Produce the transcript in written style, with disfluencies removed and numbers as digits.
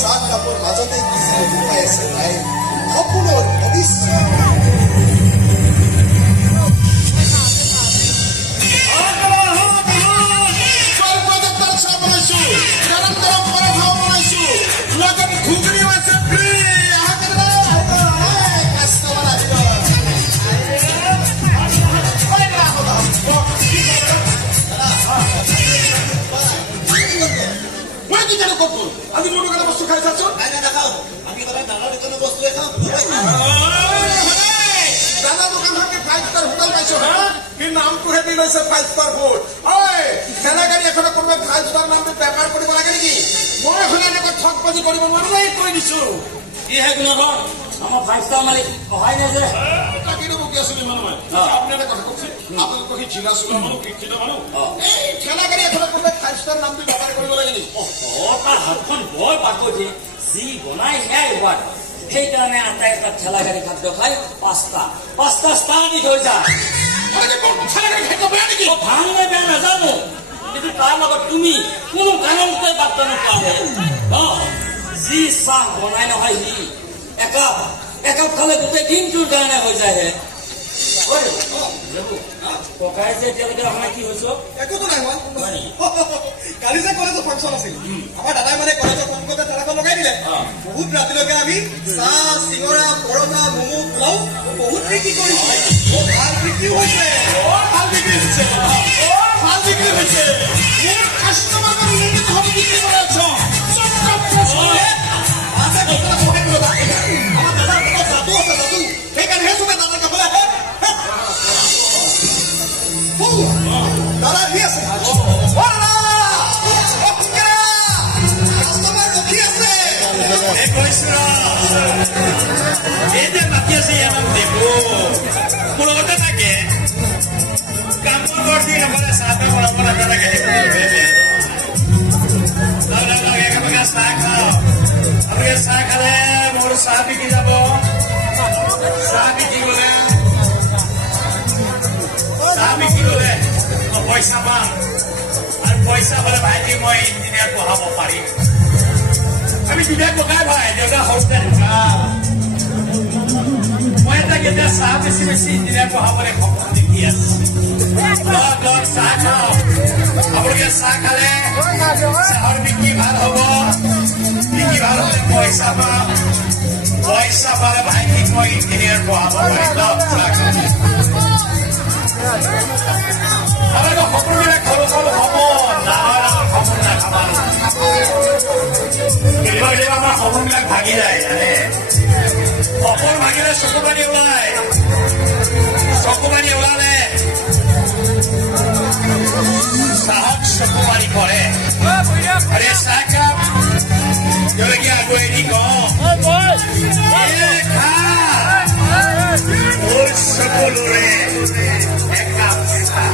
চাহ কাপৰ মাজতে কিছু লুকাই আছে তাই সপোনৰ ভৱিষ্যত আজি মোৰ দোকানৰ বস্তু খাই চাচোন নাই নাই নাখাওঁ আমি সদায় দাদাৰ দোকানৰ বস্তুৱে খাওঁ দাদাৰ দোকানখনকে 5 ষ্টাৰ হোটেল পাইছো হা কি নামটোহে দি লৈছে 5 ষ্টাৰ ফুড ঐ ঠেলা গাড়ী এখনে কোনোবাই 5 ষ্টাৰ নামটো বেপাৰ কৰিব লাগে নেকি মই এখন এনেকৈ ঠগবাজি কৰিব নোৱাৰো এই কৈ দিছো ইহে গুণধৰ আমাৰ 5 ষ্টাৰ মালিক সহায় নাই যে তাকিনো বকি আছিলো ইমান মই আপুনি এটা কথা কৈছে আপোনালোকৰ কি জিলা চুলা মানুহ শিক্ষিত মানুহ এই ঠেলা গাড়ী এখনে কোনোবাই 5 ষ্টাৰ নামটো বেপাৰ কৰিব লাগে নেকি তাৰ হাতখন বৰ পাকৈতে যি বনাই সেয়াই হোৱাত সেইকাৰণে আটাই এটা ঠেলা গাড়ী খাদ্য খাই 5টা ষ্টাৰ দি থৈ যায় ভাল নে বেয়া নাজানো কিন্তু তাৰ লগত তুমি কোনো কাৰণতে বাৰ্তা নোপোৱা যি চাহ বনাই নহয় সি একাপ খালে গোটেই দিনটোৰ কাৰণে হৈ যায় ককাই যে এতিয়ালৈকে আপোনাৰ কি হৈছে একোতো নাই হোৱা কালি যে কলেজৰ ফাংচন আছিল আমাৰ দাদাই মানে কলেজৰ সন্মুখতে ঠেলাখন লগাই দিলে বহুত ৰাতিলৈকে আমি চাহ চিঙৰা পৰঠা মমো পোলাও বহুত বিক্ৰী কৰিছো ভাল বিক্ৰী হৈছে মোৰ কাষ্টমাৰ নিৰ্মিত হ'ব বিক্ৰী কৰি আছো সেইকাৰণে চবে দাদাৰ কাপোৰ আহে দাদা আহি আছে কাষ্টমাৰ ৰখি আছে এই যে মাতি আছে ইয়াৰ দেবো মোৰ লগতে থাকে কাম কৰি নহলে চাহ বনাব নালাগে চাহ খাওঁ আপোনালোকে চাহ খালে মোৰ চাহ বিকি যাব চাহ বিকি গলে পইচা পাম আৰু পইচা হলে ভাইটি মই ইঞ্জিনিয়াৰ পঢ়াব পাৰিম আমি দুটাই ককাই ভাই দেউতা সৰুতে ঢুকা মই এটা কেতিয়া চাহ বেছি ইঞ্জিনিয়াৰ পঢ়াবলৈ সপোন দেখি আছো চাহ খাওঁ আপোনালোকে চাহ খালে চাহৰ বিক্ৰী ভাল হ'ব বিক্ৰী ভাল হলে পইচা পাম পইচা পালে ভাইটিক মই ইঞ্জিনিয়াৰ পঢ়াব পাৰিম সকলোবিলাক সৰু সৰু সপোন ডাঙৰ ডাঙৰ সপোন নাখাবা কেতিয়াবা আমাৰ সপোনবিলাক ভাগি যায় জানে সপোন ভাগিলে চকু পানী ওলালে চাহত চকু পানী পৰে আৰে চাহকাপ জলকীয়া আগুৱাই দি কওঁ খা মোৰ চকুলোৰে একাপ চাহ